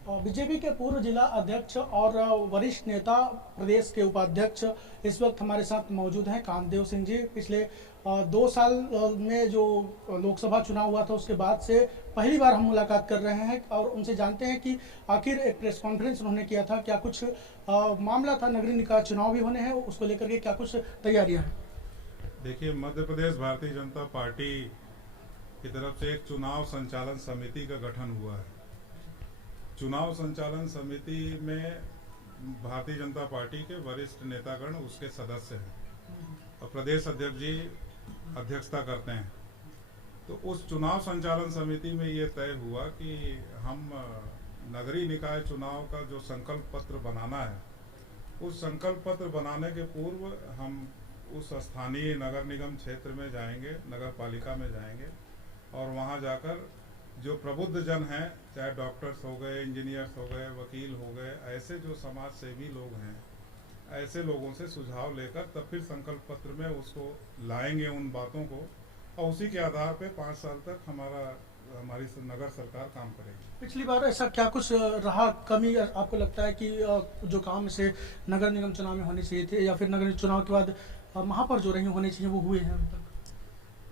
BJP के पूर्व जिला अध्यक्ष और वरिष्ठ नेता प्रदेश के उपाध्यक्ष इस वक्त हमारे साथ मौजूद हैं कामदेव सिंह जी। पिछले 2 साल में जो लोकसभा चुनाव हुआ था उसके बाद से पहली बार हम मुलाकात कर रहे हैं और उनसे जानते हैं कि आखिर एक प्रेस कॉन्फ्रेंस उन्होंने किया था, क्या कुछ मामला था, नगरीय निकाय चुनाव भी होने हैं, उसको लेकर के क्या कुछ तैयारियां हैं। देखिए, मध्य प्रदेश भारतीय जनता पार्टी की तरफ से एक चुनाव संचालन समिति का गठन हुआ है। चुनाव संचालन समिति में भारतीय जनता पार्टी के वरिष्ठ नेतागण उसके सदस्य हैं और प्रदेश अध्यक्ष जी अध्यक्षता करते हैं। तो उस चुनाव संचालन समिति में ये तय हुआ कि हम नगरीय निकाय चुनाव का जो संकल्प पत्र बनाना है, उस संकल्प पत्र बनाने के पूर्व हम उस स्थानीय नगर निगम क्षेत्र में जाएंगे, नगर पालिका में जाएंगे और वहाँ जाकर जो प्रबुद्ध जन हैं, चाहे डॉक्टर्स हो गए, इंजीनियर्स हो गए, वकील हो गए, ऐसे जो समाज सेवी लोग हैं, ऐसे लोगों से सुझाव लेकर तब फिर संकल्प पत्र में उसको लाएंगे उन बातों को, और उसी के आधार पे 5 साल तक हमारी नगर सरकार काम करेगी। पिछली बार ऐसा क्या कुछ रहा कमी, आपको लगता है कि जो काम से नगर निगम चुनाव में होने चाहिए थे या फिर नगर चुनाव के बाद महापौर जो रही होने चाहिए वो हुए हैं अभी तक?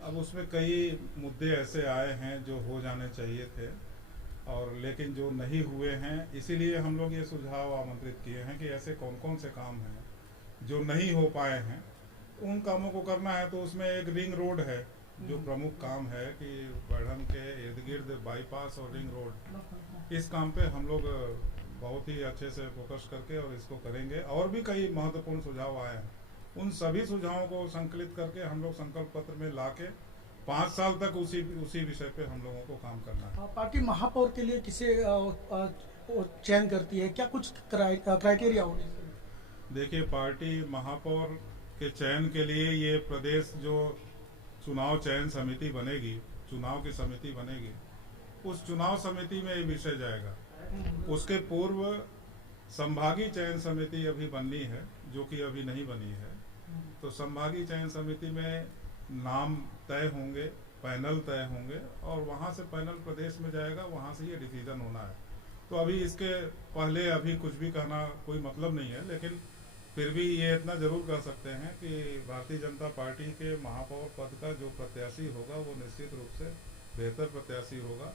अब उसमें कई मुद्दे ऐसे आए हैं जो हो जाने चाहिए थे और लेकिन जो नहीं हुए हैं, इसीलिए हम लोग ये सुझाव आमंत्रित किए हैं कि ऐसे कौन कौन से काम हैं जो नहीं हो पाए हैं, उन कामों को करना है। तो उसमें एक रिंग रोड है जो प्रमुख काम है कि बढ़न के इर्द गिर्द बाईपास और रिंग रोड, इस काम पे हम लोग बहुत ही अच्छे से फोकस करके और इसको करेंगे। और भी कई महत्वपूर्ण सुझाव आए हैं, उन सभी सुझावों को संकलित करके हम लोग संकल्प पत्र में लाके 5 साल तक उसी विषय पे हम लोगों को काम करना है। पार्टी महापौर के लिए किसे चयन करती है, क्या कुछ क्राइटेरिया होने चाहिए? देखिए, पार्टी महापौर के चयन के लिए ये प्रदेश जो चुनाव चयन समिति बनेगी, चुनाव की समिति बनेगी, उस चुनाव समिति में ये विषय जाएगा। उसके पूर्व संभागीय चयन समिति अभी बननी है, जो कि अभी नहीं बनी है। तो संभागीय चयन समिति में नाम तय होंगे, पैनल तय होंगे और वहाँ से पैनल प्रदेश में जाएगा, वहाँ से ये डिसीजन होना है। तो अभी इसके पहले अभी कुछ भी कहना कोई मतलब नहीं है, लेकिन फिर भी ये इतना जरूर कह सकते हैं कि भारतीय जनता पार्टी के महापौर पद का जो प्रत्याशी होगा वो निश्चित रूप से बेहतर प्रत्याशी होगा।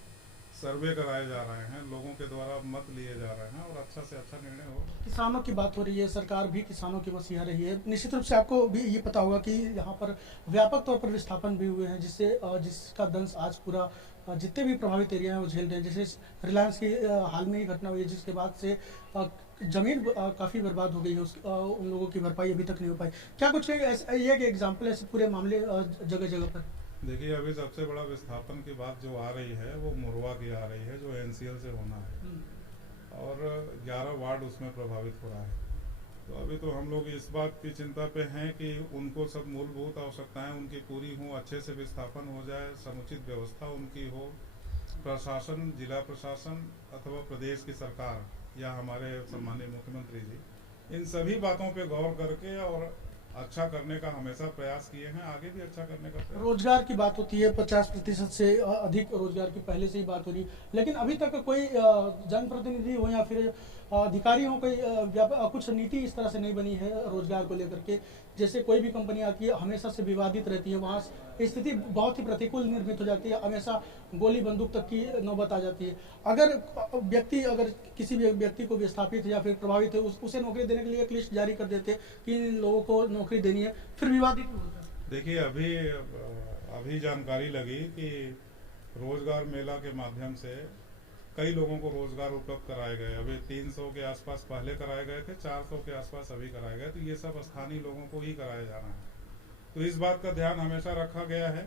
सर्वे कराए जा रहे हैं, लोगों के द्वारा मत लिए जा रहे हैं और अच्छा से अच्छा निर्णय होगा। किसानों की बात हो रही है, सरकार भी किसानों की मसीहा रही है। निश्चित रूप से आपको भी ये पता होगा कि यहाँ पर व्यापक तौर पर विस्थापन भी हुए हैं, जिसका दंश आज पूरा जितने भी प्रभावित एरिया हैं वो झेल रहे हैं। जैसे रिलायंस की हाल में ही घटना हुई है, जिसके बाद से जमीन काफ़ी बर्बाद हो गई है, उन लोगों की भरपाई अभी तक नहीं हो पाई। क्या कुछ ये एक एग्जाम्पल है पूरे मामले जगह जगह पर? देखिए, अभी सबसे बड़ा विस्थापन की बात जो आ रही है वो मुरवा की आ रही है, जो एनसीएल से होना है और 11 वार्ड उसमें प्रभावित हो रहा है। तो अभी तो हम लोग इस बात की चिंता पे हैं कि उनको सब मूलभूत आवश्यकताएं उनकी पूरी हों, अच्छे से विस्थापन हो जाए, समुचित व्यवस्था उनकी हो। प्रशासन, जिला प्रशासन अथवा प्रदेश की सरकार या हमारे सम्माननीय मुख्यमंत्री जी इन सभी बातों पे गौर करके और अच्छा करने का हमेशा प्रयास किए हैं, आगे भी अच्छा करने का प्रयास। रोजगार की बात होती है, 50% से अधिक रोजगार की पहले से ही बात हो रही, लेकिन अभी तक कोई जनप्रतिनिधि हो या फिर अधिकारी हो, कोई कुछ नीति इस तरह से नहीं बनी है रोजगार को लेकर के। जैसे कोई भी कंपनी आती है हमेशा से विवादित रहती है, वहाँ स्थिति बहुत ही प्रतिकूल निर्मित हो जाती है, हमेशा गोली बंदूक तक की नौबत आ जाती है। अगर किसी भी व्यक्ति को विस्थापित या फिर प्रभावित है, उसे नौकरी देने के लिए एक लिस्ट जारी कर देते कि इन लोगों को नौकरी देनी है, फिर विवादित नहीं होता। देखिए, अभी जानकारी लगी कि रोजगार मेला के माध्यम से कई लोगों को रोजगार उपलब्ध कराए गए। अभी 300 के आसपास पहले कराए गए थे, 400 के आसपास अभी कराए गए। तो ये सब स्थानीय लोगों को ही कराया जाना है। तो इस बात का ध्यान हमेशा रखा गया है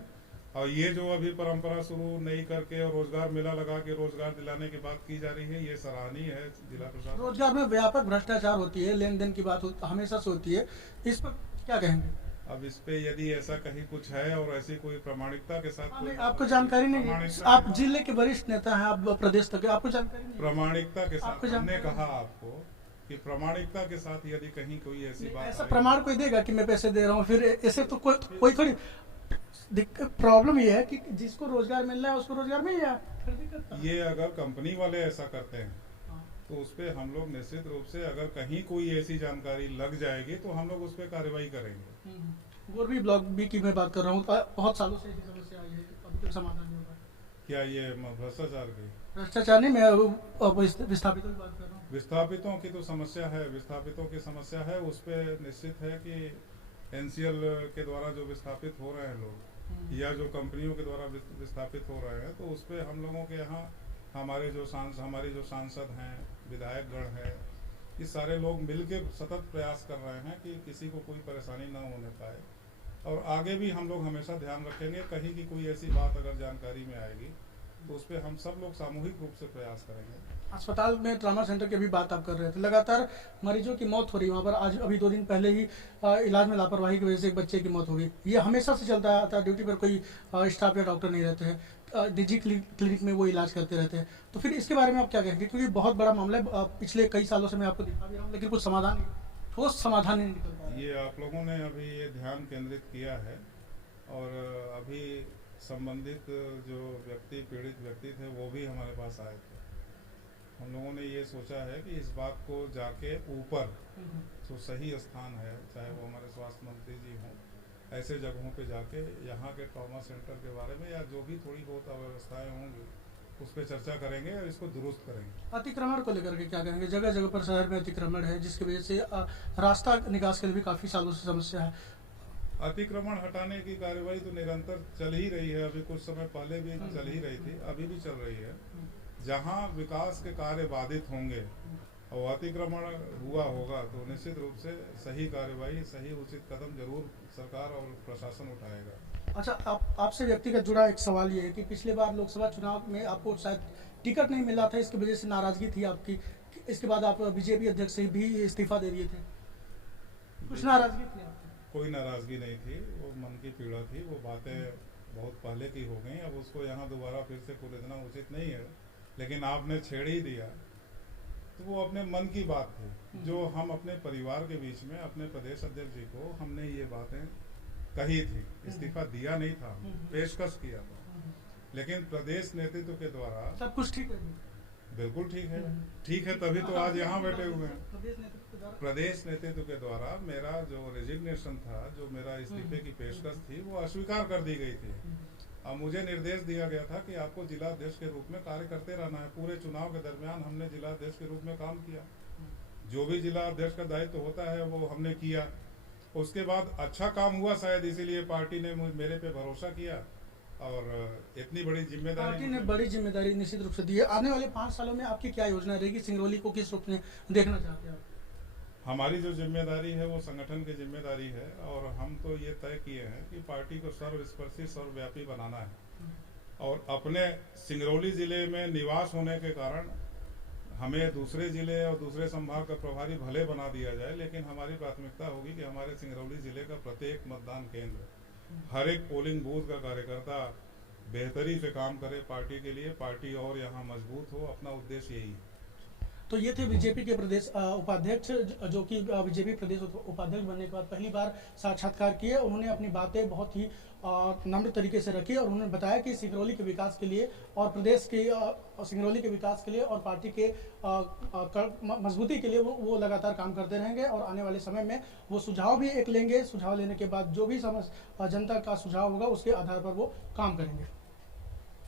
और ये जो अभी परंपरा शुरू नहीं करके और रोजगार मेला लगा के रोजगार दिलाने की बात की जा रही है, ये सराहनीय है। जिला प्रशासन, रोजगार में व्यापक भ्रष्टाचार होती है, लेन देन की बात हमेशा से होती है, इस पर क्या कहेंगे? अब इस पे यदि ऐसा कहीं कुछ है और ऐसी कोई प्रामाणिकता के साथ कोई आपको जानकारी नहीं है, आप जिले के वरिष्ठ नेता हैं, आप प्रदेश तक, आपको जानकारी नहीं? प्रामाणिकता के साथ हमने कहा आपको कि प्रामाणिकता के साथ यदि कहीं कोई ऐसी बात, ऐसा प्रमाण कोई देगा कि मैं पैसे दे रहा हूँ, फिर ऐसे तो कोई थोड़ी। प्रॉब्लम ये है कि जिसको रोजगार मिल रहा है उसको रोजगार मिल जाए। ये अगर कंपनी वाले ऐसा करते हैं तो उस पर हम लोग निश्चित रूप से अगर कहीं कोई ऐसी जानकारी लग जाएगी तो हम लोग उस पर कार्रवाई करेंगे। गोरबी ब्लॉक भी की मैं बात कर रहा हूँ, बहुत सालों से ऐसी समस्या आई है, अभी तक समाधान नहीं होगा। क्या ये भ्रष्टाचार की? भ्रष्टाचार नहीं, मैं विस्थापितों की बात कर रहा हूँ। विस्थापितों की तो समस्या है, विस्थापितों की समस्या है, उस पर निश्चित है कि एनसीएल के द्वारा जो विस्थापित हो रहे हैं लोग या जो कंपनियों के द्वारा विस्थापित हो रहे हैं, तो उस पर हम लोगों के यहाँ हमारे जो सांसद हैं, विधायकगण हैं, ये सारे लोग मिलकर सतत प्रयास कर रहे हैं कि किसी को कोई परेशानी न होने पाए। और आगे भी हम लोग हमेशा ध्यान रखेंगे, कहीं की कोई ऐसी बात अगर जानकारी में आएगी तो उस पर हम सब लोग सामूहिक रूप से प्रयास करेंगे। अस्पताल में ट्रामा सेंटर की भी बात आप कर रहे थे, लगातार मरीजों की मौत हो रही है वहाँ पर। आज अभी 2 दिन पहले ही इलाज में लापरवाही की वजह से एक बच्चे की मौत हो गई। ये हमेशा से चलता आता है, ड्यूटी पर कोई स्टाफ या डॉक्टर नहीं रहते हैं, निजी क्लिनिक में वो इलाज करते रहते हैं। तो फिर इसके बारे में आप क्या कहेंगे, क्योंकि बहुत बड़ा मामला है, पिछले कई सालों से मैं आपको दिखा भी रहा हूँ, लेकिन कुछ समाधान ठोस समाधान नहीं निकल रहा है। ये आप लोगों ने अभी ये ध्यान केंद्रित किया है और अभी संबंधित जो पीड़ित व्यक्ति थे वो भी हमारे पास आए थे। हम लोगों ने ये सोचा है कि इस बात को जाके ऊपर जो सही स्थान है, चाहे वो हमारे स्वास्थ्य मंत्री जी हों, ऐसे जगहों पे जाके यहाँ के ट्रॉमा सेंटर के बारे में या जो भी थोड़ी बहुत अव्यवस्थाएं होंगी उस पर चर्चा करेंगे और इसको दुरुस्त करेंगे। अतिक्रमण को लेकर के क्या कहेंगे? जगह जगह पर शहर में अतिक्रमण है, जिसकी वजह से रास्ता निकास के लिए भी काफी सालों से समस्या है। अतिक्रमण हटाने की कार्रवाई तो निरंतर चल ही रही है, अभी कुछ समय पहले भी चल ही रही थी, अभी भी चल रही है। जहाँ विकास के कार्य बाधित होंगे और अतिक्रमण हुआ होगा तो निश्चित रूप से सही कार्रवाई, सही उचित कदम जरूर सरकार और प्रशासन उठाएगा। अच्छा, आपसे व्यक्तिगत जुड़ा एक सवाल ये है कि पिछले बार लोकसभा चुनाव में आपको शायद टिकट नहीं मिला था, इसकी वजह से नाराजगी थी आपकी। इसके बाद आप बीजेपी अध्यक्ष से भी इस्तीफा दे दिए थे, कुछ नाराजगी थी आपकी? कोई नाराजगी नहीं थी, वो मन की पीड़ा थी, वो बातें बहुत पहले की हो गई, अब उसको यहाँ दोबारा फिर से कुरेदना उचित नहीं है। लेकिन आपने छेड़ ही दिया तो वो अपने मन की बात थी, जो हम अपने परिवार के बीच में अपने प्रदेश अध्यक्ष जी को हमने ये बातें कही थी। इस्तीफा दिया नहीं था, पेशकश किया था, लेकिन प्रदेश नेतृत्व के द्वारा सब कुछ ठीक है। बिल्कुल ठीक है, ठीक है, तभी तो आज यहाँ बैठे हुए हैं। प्रदेश नेतृत्व के द्वारा मेरा जो रेजिग्नेशन था, जो मेरा इस्तीफे की पेशकश थी, वो अस्वीकार कर दी गई थी। अब मुझे निर्देश दिया गया था कि आपको जिला अध्यक्ष के रूप में कार्य करते रहना है। पूरे चुनाव के दरमियान हमने जिला अध्यक्ष के रूप में काम किया, जो भी जिला अध्यक्ष का दायित्व होता है वो हमने किया। उसके बाद अच्छा काम हुआ शायद, इसीलिए पार्टी ने मेरे पे भरोसा किया और इतनी बड़ी जिम्मेदारी, पार्टी ने बड़ी जिम्मेदारी निश्चित रूप से दी है। आने वाले 5 सालों में आपकी क्या योजना रहेगी? सिंगरौली को किस रूप में देखना चाहते हैं आप? हमारी जो जिम्मेदारी है वो संगठन की जिम्मेदारी है और हम तो ये तय किए हैं कि पार्टी को सर्वस्पर्शी सर्वव्यापी बनाना है। और अपने सिंगरौली जिले में निवास होने के कारण हमें दूसरे जिले और दूसरे संभाग का प्रभारी भले बना दिया जाए, लेकिन हमारी प्राथमिकता होगी कि हमारे सिंगरौली जिले का प्रत्येक मतदान केंद्र, हर एक पोलिंग बूथ का कार्यकर्ता बेहतरी से काम करे पार्टी के लिए, पार्टी और यहाँ मजबूत हो। अपना उद्देश्य यही है। तो ये थे बीजेपी के प्रदेश उपाध्यक्ष, जो कि बीजेपी प्रदेश उपाध्यक्ष बनने के बाद पहली बार साक्षात्कार किए। उन्होंने अपनी बातें बहुत ही नम्र तरीके से रखी और उन्होंने बताया कि सिंगरौली के विकास के लिए और प्रदेश के सिंगरौली के विकास के लिए और पार्टी के मजबूती के लिए वो लगातार काम करते रहेंगे और आने वाले समय में वो सुझाव भी एक लेंगे। सुझाव लेने के बाद जो भी जनता का सुझाव होगा उसके आधार पर वो काम करेंगे।